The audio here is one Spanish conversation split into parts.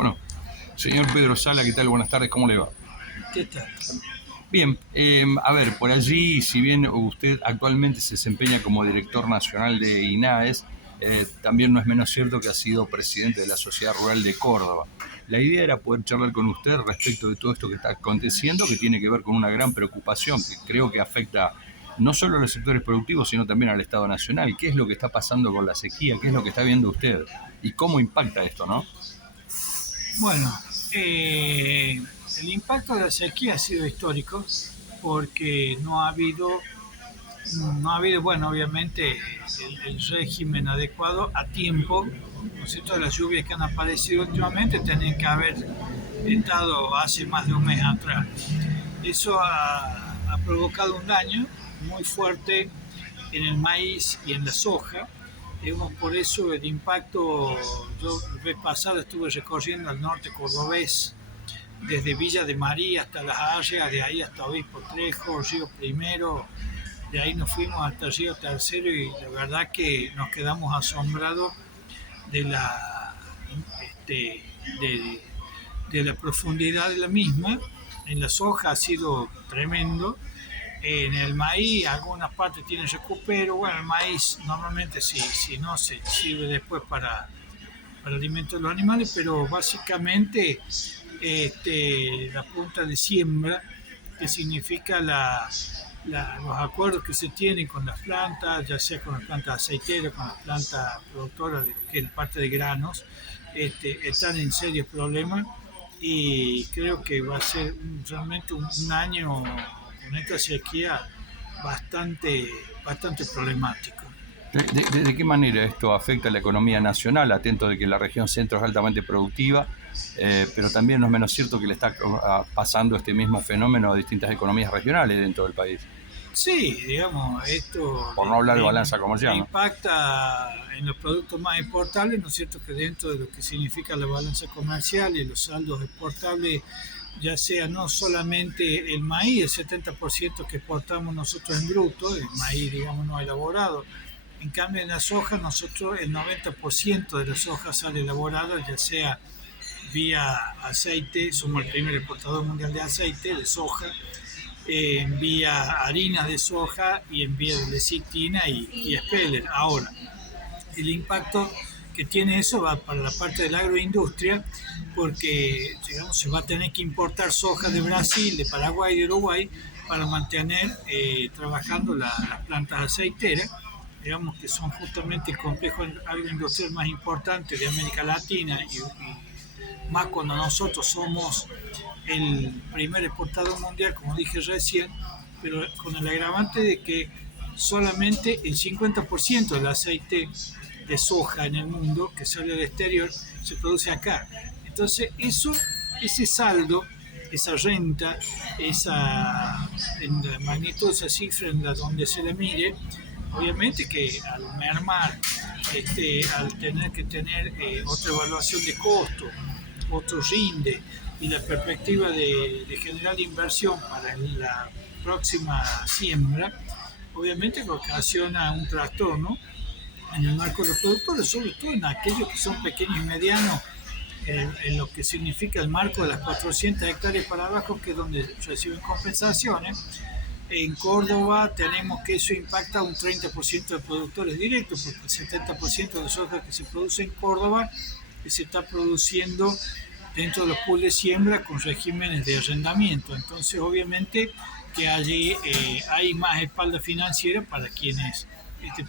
Bueno, señor Pedro Sala, ¿qué tal? Buenas tardes, ¿cómo le va? ¿Qué tal? Bien, a ver, por allí, si bien usted actualmente se desempeña como director nacional de INAES, también no es menos cierto que ha sido presidente de la Sociedad Rural de Córdoba. La idea era poder charlar con usted respecto de todo esto que está aconteciendo, que tiene que ver con una gran preocupación que creo que afecta no solo a los sectores productivos, sino también al Estado Nacional. ¿Qué es lo que está pasando con la sequía? ¿Qué es lo que está viendo usted? ¿Y cómo impacta esto, no? Bueno, eh, el impacto de la sequía ha sido histórico porque no ha habido, bueno, obviamente el régimen adecuado a tiempo, ¿no es cierto? Las lluvias que han aparecido últimamente tenían que haber estado hace más de un mes atrás. Eso ha provocado un daño muy fuerte en el maíz y en la soja. Digamos, por eso el impacto, yo la vez pasada estuve recorriendo al norte cordobés, desde Villa de María hasta Las Hayas, de ahí hasta Obispo Trejo, Río Primero, de ahí nos fuimos hasta Río Tercero y la verdad que nos quedamos asombrados de la, este, de, de la profundidad de la misma. En la soja ha sido tremendo. En el maíz, algunas partes tienen recupero. Bueno, el maíz normalmente si no se sirve después para alimento de los animales, pero básicamente la punta de siembra, que significa los acuerdos que se tienen con las plantas, ya sea con las plantas aceiteras, con las plantas productoras de que es parte de granos, están en serios problemas y creo que va a ser realmente un año con esta sequía bastante problemático. ¿De qué manera esto afecta a la economía nacional? Atento de que la región centro es altamente productiva, pero también no es menos cierto que le está pasando este mismo fenómeno a distintas economías regionales dentro del país, Sí, digamos, esto por no hablar de balanza le comercial, ¿no? impacta en los productos más exportables, ¿no es cierto? Que dentro de lo que significa la balanza comercial y los saldos exportables, ya sea no solamente el maíz, el 70% que exportamos nosotros en bruto, el maíz, digamos, no elaborado. En cambio, en la soja, nosotros el 90% de la soja sale elaborada, ya sea vía aceite, somos el primer exportador mundial de aceite, de soja, envía harinas de soja y envía de lecitina y speller. Ahora, el impacto que tiene eso va para la parte de la agroindustria, porque digamos, se va a tener que importar soja de Brasil, de Paraguay, de Uruguay, para mantener trabajando las plantas aceiteras, digamos que son justamente el complejo agroindustrial más importante de América Latina y más cuando nosotros somos el primer exportador mundial, como dije recién, pero con el agravante de que solamente el 50% del aceite de soja en el mundo que sale al exterior se produce acá. Entonces, ese saldo, esa renta, en la magnitud de esa cifra en la donde se le mire, obviamente que al mermar, al tener que tener otra evaluación de costo, otro rinde y la perspectiva de generar inversión para la próxima siembra, obviamente que ocasiona un trastorno en el marco de los productores, sobre todo en aquellos que son pequeños y medianos, en lo que significa el marco de las 400 hectáreas para abajo, que es donde reciben compensaciones. En Córdoba tenemos que eso impacta a un 30% de productores directos, porque el 70% de la soja que se produce en Córdoba se está produciendo dentro de los pools de siembra con regímenes de arrendamiento. Entonces, obviamente que allí hay más espalda financiera para quienes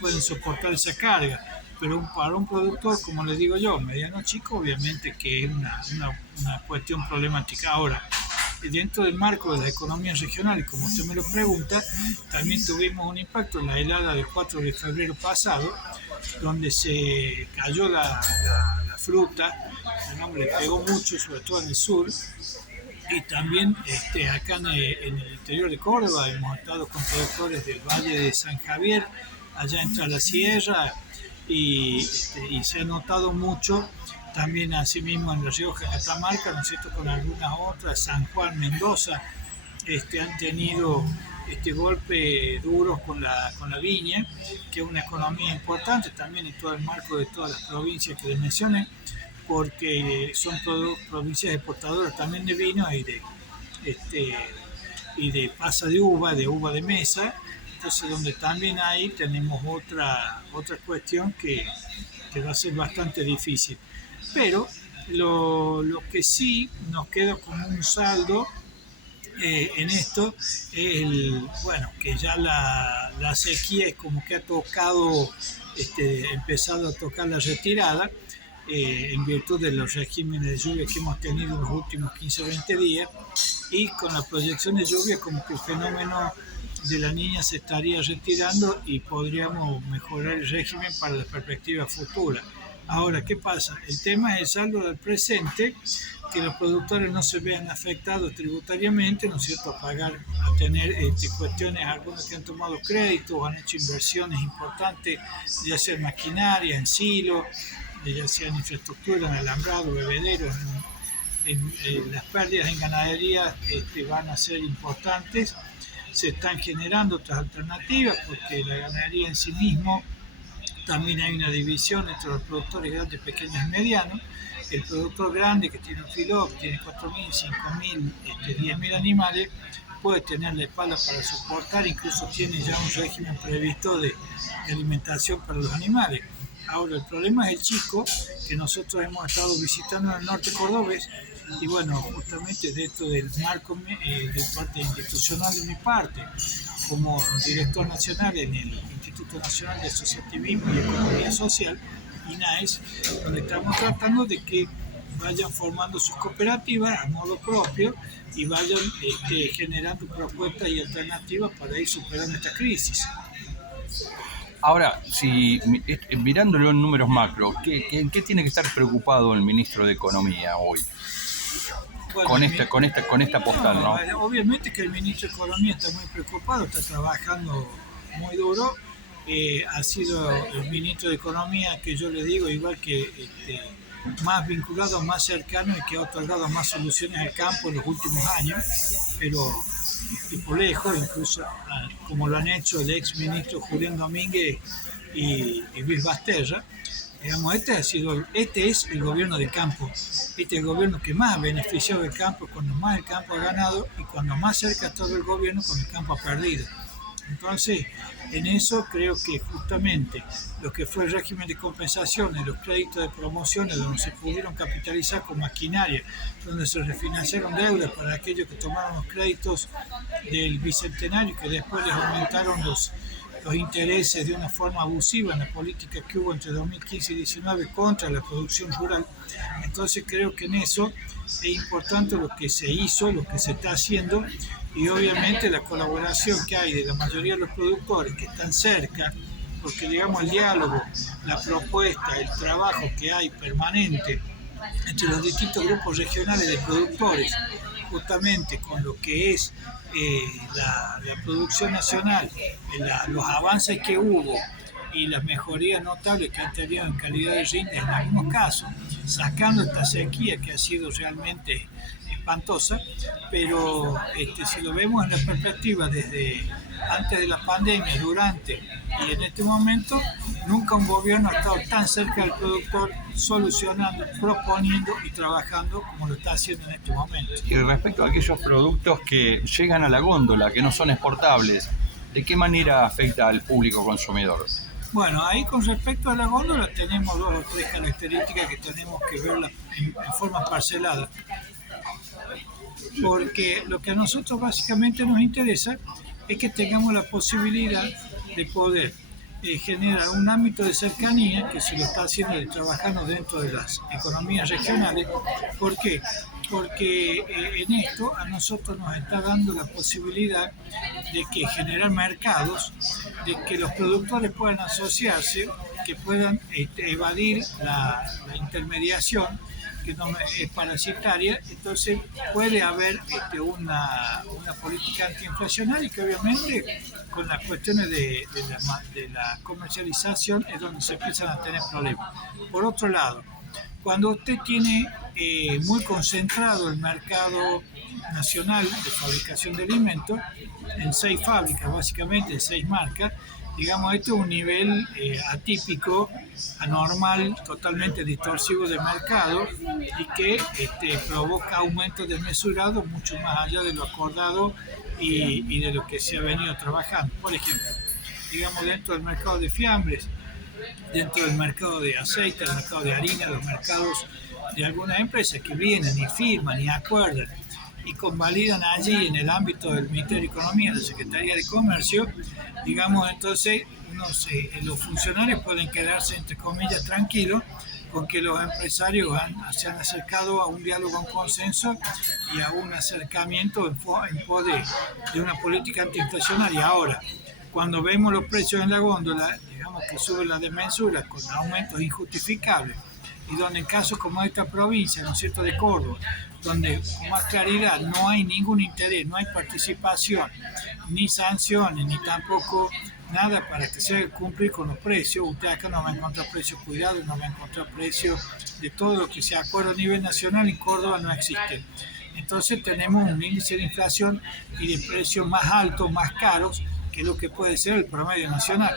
pueden soportar esa carga. Pero para un productor, como le digo yo, mediano chico, obviamente que es una cuestión problemática. Ahora, dentro del marco de la economía regional, como usted me lo pregunta, también tuvimos un impacto en la helada del 4 de febrero pasado, donde se cayó la fruta, digamos, le pegó mucho, sobre todo en el sur, y también acá en el interior de Córdoba hemos estado con productores del Valle de San Javier, allá entre la sierra, y se ha notado mucho también asimismo en La Rioja, Catamarca, ¿no es cierto?, con algunas otras, San Juan, Mendoza, han tenido golpes duros con la viña, que es una economía importante también en todo el marco de todas las provincias que les mencioné, porque son provincias exportadoras también de vino este, y de pasa de uva de mesa. Entonces, donde también ahí tenemos otra cuestión que va a ser bastante difícil. Pero lo que sí nos queda como un saldo en esto es bueno, que ya la sequía es como que ha tocado, empezado a tocar la retirada, en virtud de los regímenes de lluvia que hemos tenido en los últimos 15 o 20 días, y con la proyección de lluvia como que el fenómeno de la niña se estaría retirando y podríamos mejorar el régimen para la perspectiva futura. Ahora, ¿qué pasa? El tema es el saldo del presente, que los productores no se vean afectados tributariamente, ¿no es cierto?, a tener cuestiones, algunos que han tomado créditos, han hecho inversiones importantes, ya sea en maquinaria, en silo, ya sea en infraestructura, en alambrado, bebederos, las pérdidas en ganadería van a ser importantes. Se están generando otras alternativas porque la ganadería en sí mismo también hay una división entre los productores grandes, pequeños y medianos. El productor grande que tiene un filó, que tiene 4.000, 5.000, 10.000 animales, puede tener la espalda para soportar, incluso tiene ya un régimen previsto de alimentación para los animales. Ahora, el problema es el chico, que nosotros hemos estado visitando en el norte cordobés, y bueno, justamente dentro del marco de parte institucional de mi parte, como director nacional en el Instituto Nacional de Asociativismo y Economía Social, INAES, donde estamos tratando de que vayan formando sus cooperativas a modo propio y vayan generando propuestas y alternativas para ir superando esta crisis. Ahora, si mirándolo en números macro, ¿en qué tiene que estar preocupado el ministro de Economía hoy? Bueno, con esta postal, ¿no? Obviamente que el ministro de Economía está muy preocupado, está trabajando muy duro. Ha sido el ministro de Economía que yo le digo, igual que más vinculado, más cercano y que ha otorgado más soluciones al campo en los últimos años, pero por lejos, incluso como lo han hecho el ex ministro Julián Domínguez y Luis Basterra. Digamos, este es el gobierno del campo, este es el gobierno que más ha beneficiado del campo, cuando más el campo ha ganado y cuando más cerca está el gobierno, cuando el campo ha perdido. Entonces, en eso creo que justamente lo que fue el régimen de compensaciones, los créditos de promociones, donde se pudieron capitalizar con maquinaria, donde se refinanciaron deudas para aquellos que tomaron los créditos del bicentenario, que después les aumentaron los intereses de una forma abusiva en la política que hubo entre 2015 y 2019 contra la producción rural. Entonces creo que en eso es importante lo que se hizo, lo que se está haciendo, y obviamente la colaboración que hay de la mayoría de los productores que están cerca, porque digamos el diálogo, la propuesta, el trabajo que hay permanente entre los distintos grupos regionales de productores, justamente con lo que es la producción nacional, los avances que hubo y las mejorías notables que han tenido en calidad de rinde en algunos casos, sacando esta sequía que ha sido realmente espantosa, pero si lo vemos en la perspectiva desde antes de la pandemia, durante y en este momento, nunca un gobierno ha estado tan cerca del productor, solucionando, proponiendo y trabajando como lo está haciendo en este momento. Y respecto a aquellos productos que llegan a la góndola, que no son exportables, ¿de qué manera afecta al público consumidor? Bueno, ahí con respecto a la góndola tenemos 2 o 3 características que tenemos que verlas en forma parcelada. Porque lo que a nosotros básicamente nos interesa es que tengamos la posibilidad de poder generar un ámbito de cercanía, que se lo está haciendo y trabajando dentro de las economías regionales. ¿Por qué? Porque en esto a nosotros nos está dando la posibilidad de que generar mercados, de que los productores puedan asociarse, que puedan evadir la intermediación, que no es parasitaria. Entonces puede haber una política antiinflacionaria, y que obviamente con las cuestiones de la comercialización es donde se empiezan a tener problemas. Por otro lado, cuando usted tiene muy concentrado el mercado nacional de fabricación de alimentos en 6 fábricas, básicamente en 6 marcas, Digamos, esto es un nivel atípico, anormal, totalmente distorsivo del mercado y que provoca aumentos desmesurados mucho más allá de lo acordado y de lo que se ha venido trabajando. Por ejemplo, digamos, dentro del mercado de fiambres, dentro del mercado de aceite, el mercado de harina, los mercados de algunas empresas que vienen y firman y acuerdan y convalidan allí en el ámbito del Ministerio de Economía, de la Secretaría de Comercio, digamos, entonces los funcionarios pueden quedarse, entre comillas, tranquilos con que los empresarios se han acercado a un diálogo, a un consenso y a un acercamiento en pos de una política antiinflacionaria. Ahora, cuando vemos los precios en la góndola, digamos que suben las desmensuras con aumentos injustificables, y donde en casos como esta provincia, ¿no es cierto?, de Córdoba, donde con más claridad no hay ningún interés, no hay participación, ni sanciones, ni tampoco nada para que se cumplir con los precios. Usted acá no va a encontrar precios cuidados, no va a encontrar precios de todo lo que se acuerda a nivel nacional, en Córdoba no existe. Entonces tenemos un índice de inflación y de precios más altos, más caros, que lo que puede ser el promedio nacional.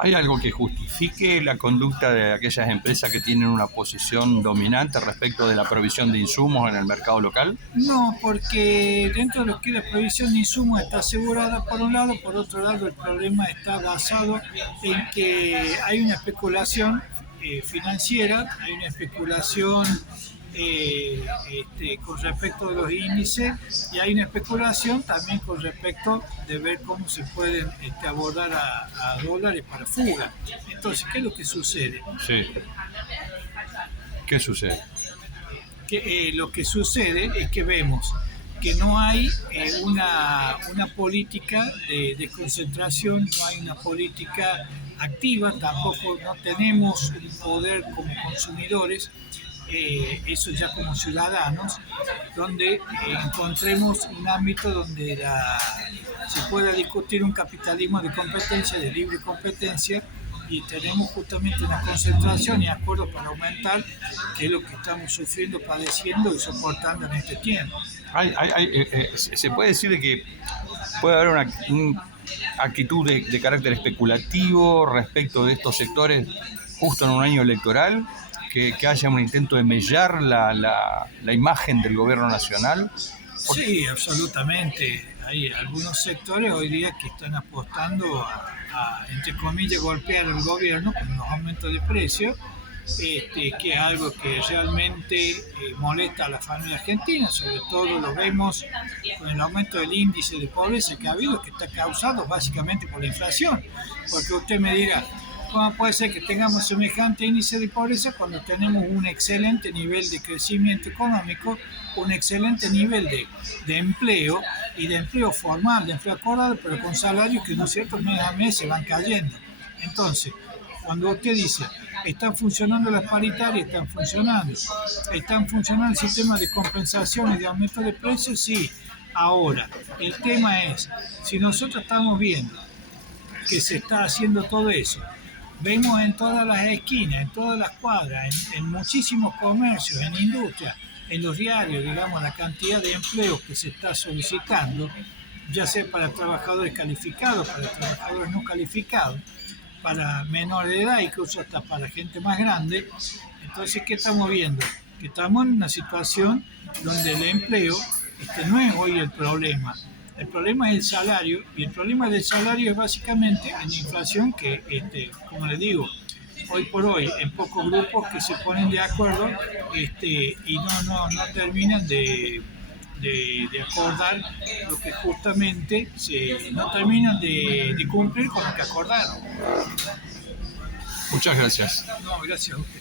¿Hay algo que justifique la conducta de aquellas empresas que tienen una posición dominante respecto de la provisión de insumos en el mercado local? No, porque dentro de lo que es la provisión de insumos está asegurada por un lado, por otro lado el problema está basado en que hay una especulación financiera, hay una especulación con respecto de los índices y hay una especulación también con respecto de ver cómo se pueden abordar a dólares para fuga. Entonces, ¿qué es lo que sucede? Sí. ¿Qué sucede? Lo que sucede es que vemos que no hay una política de concentración, no hay una política activa, tampoco no tenemos un poder como consumidores, eso ya como ciudadanos, donde encontremos un ámbito donde se pueda discutir un capitalismo de competencia, de libre competencia, y tenemos justamente una concentración y acuerdos para aumentar, que es lo que estamos sufriendo, padeciendo y soportando en este tiempo. Se puede decir de que puede haber una actitud de carácter especulativo respecto de estos sectores justo en un año electoral, que haya un intento de mellar la imagen del gobierno nacional. Sí, absolutamente. Hay algunos sectores hoy día que están apostando entre comillas, golpear al gobierno con los aumentos de precios, que es algo que realmente molesta a la familia argentina. Sobre todo lo vemos con el aumento del índice de pobreza que ha habido, que está causado básicamente por la inflación. Porque usted me dirá, ¿cómo puede ser que tengamos semejante índice de pobreza cuando tenemos un excelente nivel de crecimiento económico, un excelente nivel de empleo y de empleo formal, de empleo acordado, pero con salarios que, ¿no es cierto?, mes a mes se van cayendo? Entonces, cuando usted dice, están funcionando las paritarias, están funcionando el sistema de compensación y de aumento de precios, sí. Ahora, el tema es, si nosotros estamos viendo que se está haciendo todo eso, vemos en todas las esquinas, en todas las cuadras, en muchísimos comercios, en industrias, en los diarios, digamos, la cantidad de empleo que se está solicitando, ya sea para trabajadores calificados, para trabajadores no calificados, para menores de edad, incluso hasta para gente más grande. Entonces, ¿qué estamos viendo? Que estamos en una situación donde el empleo no es hoy el problema. El problema es el salario, y el problema del salario es básicamente en la inflación que, como les digo, hoy por hoy en pocos grupos que se ponen de acuerdo y no terminan de acordar lo que justamente no terminan de cumplir con lo que acordaron. Muchas gracias. No, gracias a usted.